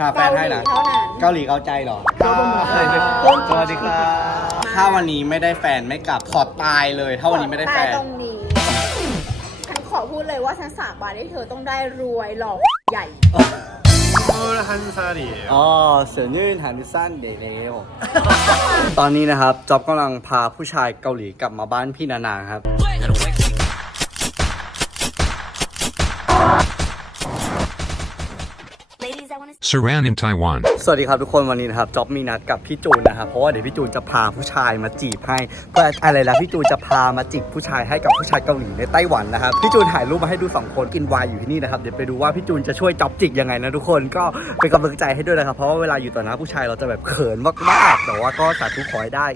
หาแฟนให้นะ เกาหลีเท่านั้น เกาหลีเกาใจเหรอ ครับผม เฮ้ยสวัสดีครับ ถ้าวันนี้ไม่ได้แฟนไม่กลับขอตายเลย ถ้าวันนี้ไม่ได้แฟ ตาย น ตรงนี้ ฉันขอพูดเลยว่าฉันสาบานให้เธอต้องได้รวยหล่อใหญ่ 21살이에요. อ๋อเสือนื่นหันสั้นเดเยวตอนนี้นะครับจ๊อบกำลังพาผู้ชายเกาหลีกลับมาบ้านพี่นานาครับ Saran in Taiwan. สวัสดีครับทุกคนวันนี้นะครับจ๊อบมีนัดกับพี่จูนนะครับเพราะว่าเดี๋ยวพี่จูนจะพาผู้ชายมาจีบให้เพื่ออะไรล่ะพี่จูนจะพามาจีบผู้ชายให้กับผู้ชายเกาหลีในไต้หวันนะครับพี่จูนถ่ายรูปมาให้ดูสองคนกินไวน์อยู่ที่นี่นะครับเดี๋ยวไปดูว่าพี่จูนจะช่วยจ๊อบจิกยังไงนะทุกคนก็เป็นกำลังใจให้ด้วยนะครับเพราะว่าเวลาอยู่ต่อหน้าผู้ชายเราจะแบบเขินมากๆแต่ว่าก็สาธุขอให้ได้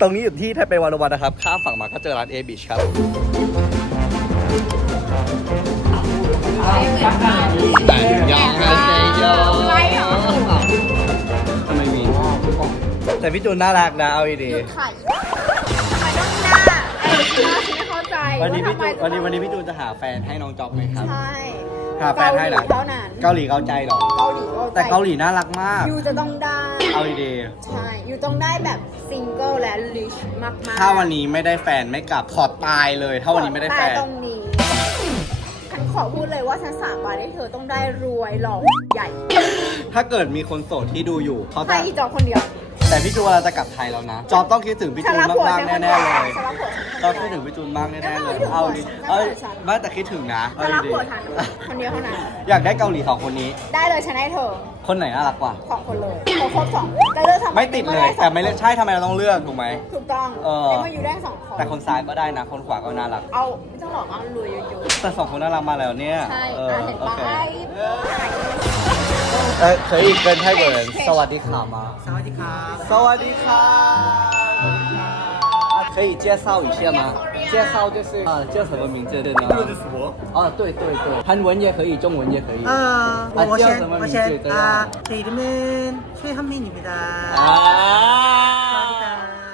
ตรงนี้อยู่ที่ไทเปวันวันนะครับข้ามฝั่งมาก็เจอร้านเอบิชครับ แต่ยังไม่เซโยทำไมมีแต่พี่จูนน่ารักนะเอาดีหยุดถ่ายทำไมต้องหน้าเออหน้าฉันไม่เข้าใจวันนี้พี่จูนว่าวันนี้วันนี้พี่จูนจะหาแฟนให้น้องจ๊อบไหมครับ ใช่หาแฟนให้เหรอเกาหลีเท่านั้นเกาหลีเกาใจเหรอ เกาหลีเกาใจแต่เกาหลีน่ารักมากยูจะต้องได้ เอาดีใช่ยูต้องได้แบบซิงเกิลและลิชมากๆๆถ้าวันนี้ไม่ได้แฟนไม่กลับขอตายเลย ถ้าวันนี้ไม่ได้แฟตายนตรงนี้ ขอพูดเลยว่าฉันสาบานให้เธอต้องได้รวยหล่อใหญ่ถ้าเกิดมีคนโสดที่ดูอยู่เขาใช่จะอีจอคนเดียวแต่พี่จูนเราจะกลับไทยแล้วนะ จอบต้องคิดถึงพี่ฉัจูนนรักผัวมากฉันๆคนแน่เดียวๆเลยฉันรักผัวฉันเราคนคิดเดีถึยวงพี่จูนมากแน่ๆเลยงั้นเราเอาคิดิดถึงเอ้ยผัวฉันไม่แต่คิดถึงนะฉันรักเอาดิผัวฉันคนเดียวเท่านั้นอยากได้เกาหลีสองคนนี้ ได้เลยฉันให้เธอ คนไหนน่ารักกว่า สองคนเลยขอครบสองจะเลือกทำ ไม่ติดเลย แต่ไม่เลือกใช่ทำไมเราต้องเลือกถูกไหม ถูกต้อง เออ แต่มาอยู่ได้สองคน แต่คนซ้ายก็ได้นะ คนขวาก็น่ารัก เอาไม่ต้องหลอกเอารวยเยอะ แต่สองคนน่ารักมาแล้วเนี่ย ๆใช่ เออ อ่ะเห็น โอ ปะ เค ไอ้ เออเคยอีกเกินให้ก่อนเลยสวัสดีค่ะมา สวัสดีครับ สวัสดีค่ะ啊可以介绍一下吗？ 介绍就是啊，叫什么名字的呢？哦，对对对，韩文也可以，中文也可以。 어, 아, 뭐, 띄어서 워션, 뭐 워션. 민지 아, 제 이름은 최한민입니다. 啊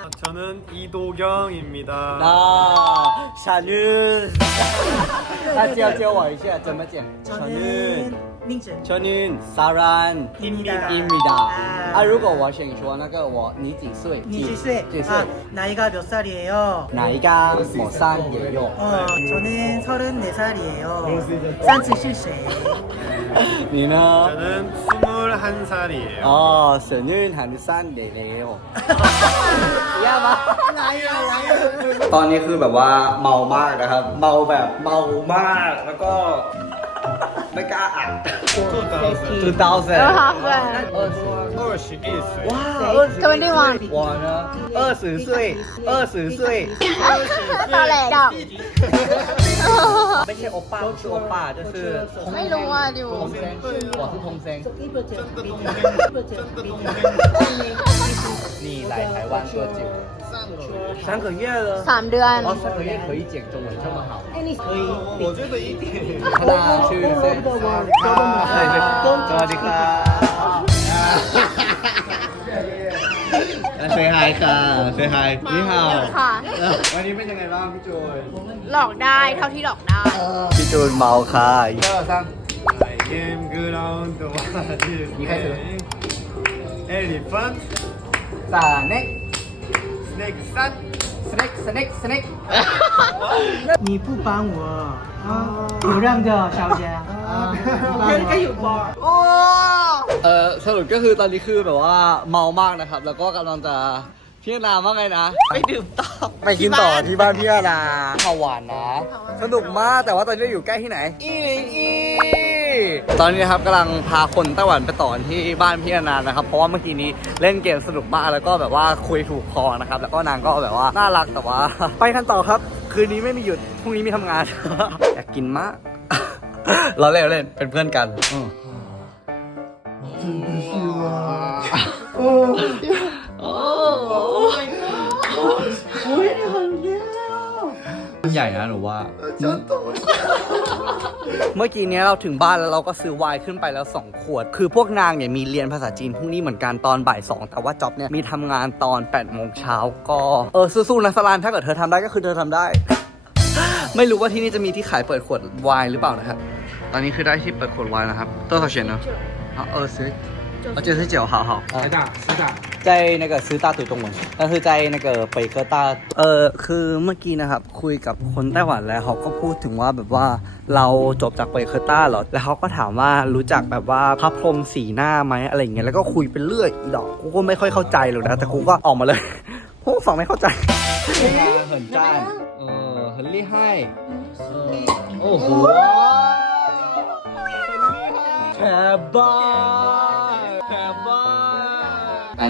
감사합니다. 저는 이도경입니다. 啊，小女，那教教我一下怎么讲？小女 저는 ， 민준. 小女，사란 입니다. 입니다. 아. 아，如果我想说那个我你几岁？你几岁? 几岁 아, ？ 나이가 몇 살이에요? 哪一个某三也有？ 어, 저는 34살이에요. 37세. 你呢？ 저는 21살이에요. 哦，小女หันสั้นเดเร็ว เยี่ยมมากตอนนี้คือแบบว่าเมามากนะครับ เมาแบบเมามาก แล้วก็ ไม่กล้าอัดคือเตาเสร็จ เออค่ะเพื่อน 21岁. ว้าว ทเวนตี้วัน 我呢二十岁二十岁 ตอแหลดอก ไม่ใช่โอป้า是โอป้า就是同 ไม่รู้อ่ะดิว 同声我是同声你来台湾多久 三个月了。สามเดือน哦，三个月可以讲中文这么好哎你，可以。我觉得一点。好啦，去了噻。สวัสดีครับเซฮายค่ะีค่ะ วันนี้เป็นยังไงบ้างพี่จูนหลอกได้เท่าที่หลอกได้ พี่จูนเมาค่ะเจ้าซังเกมคือเราตัวที่เอลิฟันตาเน็ก เน็กสัตสเน็กสเน็กสเน็ก你不帮我有让着小姐เพื่อนก็อยู่บอร์เออสรุปก็คือตอนนี้คือแบบว่าเมามากนะครับ แล้วก็กำลังจะพี่นาว่าไงนะ ไปดื่มต่อ ไปกินต่อที่บ้านพี่นาขาวหวานนะ สนุกมากแต่ว่าตอนนี้อยู่ใกล้ที่ไหน อีอี ตอนนี้นะครับกำลังพาคนไต้หวันไปต่อที่บ้านพี่นานะครับ เพราะว่าเมื่อกี้นี้เล่นเกมสนุกมากแล้วก็แบบว่าคุยถูกคอนะครับ แล้วก็นางก็แบบว่าน่ารักแต่ว่า ไปกันต่อครับ คืนนี้ไม่มีหยุดพรุ่งนี้มีทำงาน อยากกินมาก เราเล่นเราเล่นเป็นเพื่อนกันอืมใหญ่นะหนูว่า เมื่อกี้นี้เราถึงบ้านแล้วเราก็ซื้อไวน์ขึ้นไปแล้ว 2 ขวด คือพวกนางเนี่ยมีเรียนภาษาจีนพรุ่งนี้เหมือนกันตอนบ่ายสองแต่ว่าจ็อบเนี่ยมีทำงานตอน8ปดโมงเช้าก็เออสู้ๆนะสลานถ้าเกิดเธอทำได้ก็คือเธอทำได้ ไม่รู้ว่าที่นี่จะมีที่ขายเปิดขวดไวน์หรือเปล่านะครับตอนนี้คือได้ที่เปิดขวดไวน์นะครับตัวเฉียนเนาะเออซื้อ 哦，九十九，好好。师大师大在那个师大读中文，但是在那个北科大เออคือเมื่อกี้นะครับ คุยกับคนไต้หวันแล้วเขาก็พูดถึงว่าแบบว่าเราจบจากเปเคอร์ต้าเหรอ แล้วเขาก็ถามว่ารู้จักแบบว่าพระพรหมสีหน้าไหมอะไรอย่างเงี้ย แล้วก็คุยไปเรื่อยอีดอก กูก็ไม่ค่อยเข้าใจหรอกนะ แต่กูก็ออกมาเลย พวกฟังไม่เข้าใจเหินจ้านเออเหินลี่ให้เออโอ้โหแถบบ้านแถบบ้าน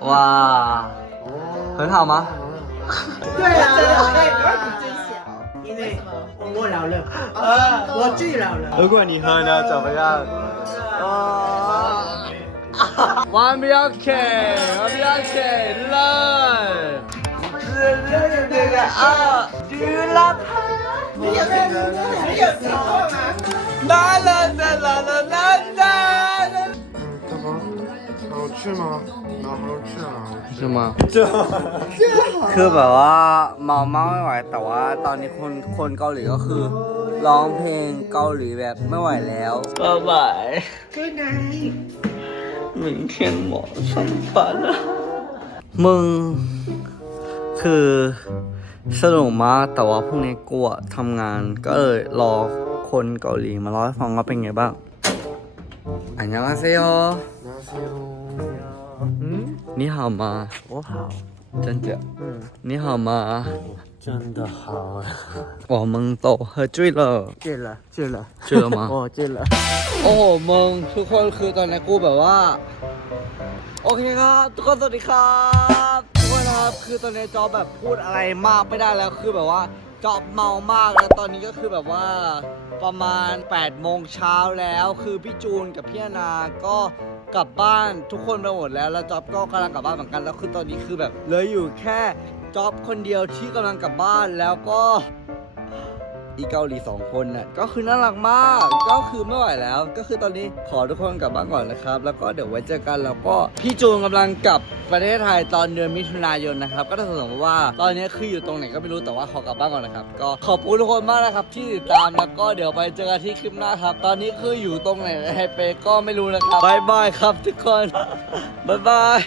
哇很好吗？对啊因为你最小因为我老了啊我最老了。如果你喝了怎么样？啊 one more k one more k love 你是热烈的骄没有错是吗？毛毛治啊？ใช่ไหม治啊？คือแบบว่าเมาเมไม่ไหวแต่ว่าตอนนี้คนเกาหลีก็คือร้องเพลงเกาหลีแบบไม่ไหวแล้วบ๊ายบาย明天我上班了มึง คือสนุกมากแต่ว่าพรุ่งนี้กลัวทำงานก็เลยรอคนเกาหลีมาร้อาฟังว่าเป็นไงบ้างอันยังอาเซโย 你好吗？我好，真的。嗯，你好吗？真的好。我们都喝醉了，醉了，醉了，醉了吗？我醉了。 โอ้โหมึงทุกคนคือตอนนี้กูแบบว่า โอเคครับทุกคนสวัสดีครับทุกคนนะครับคือตอนนี้จอแบบพูดอะไรมากไม่ได้แล้วคือแบบว่า จอบเมามากแล้วตอนนี้ก็คือแบบว่าประมาณ8โมงเช้าแล้ว คือพี่จูนกับพี่นา ก็กลับบ้านทุกคนไปหมดแล้ว แล้วจอบก็กำลังกลับบ้านเหมือนกันแล้วคือตอนนี้คือแบบเหลืออยู่แค่จอบคนเดียวที่กำลังกลับบ้านแล้วก็ อีเกาหลีสองคนน่ะก็คือน่ารักมาก ก็คือไม่ไหวแล้ว ก็คือตอนนี้ขอทุกคนกลับบ้านก่อนนะครับ แล้วก็เดี๋ยวไว้เจอกันแล้วก็พี่จูนกำลังกลับประเทศไทยตอนเดือนมิถุนายนนะครับ ก็ถ้าสมมติว่าตอนนี้คืออยู่ตรงไหนก็ไม่รู้แต่ว่าขอกลับบ้านก่อนนะครับ ก็ขอบคุณทุกคนมากนะครับที่ติดตามแล้วก็เดี๋ยวไปเจอกันที่คลิปหน้าครับ ตอนนี้คืออยู่ตรงไหนในไทเปก็ไม่รู้นะครับบายบายครับทุกคนบายบาย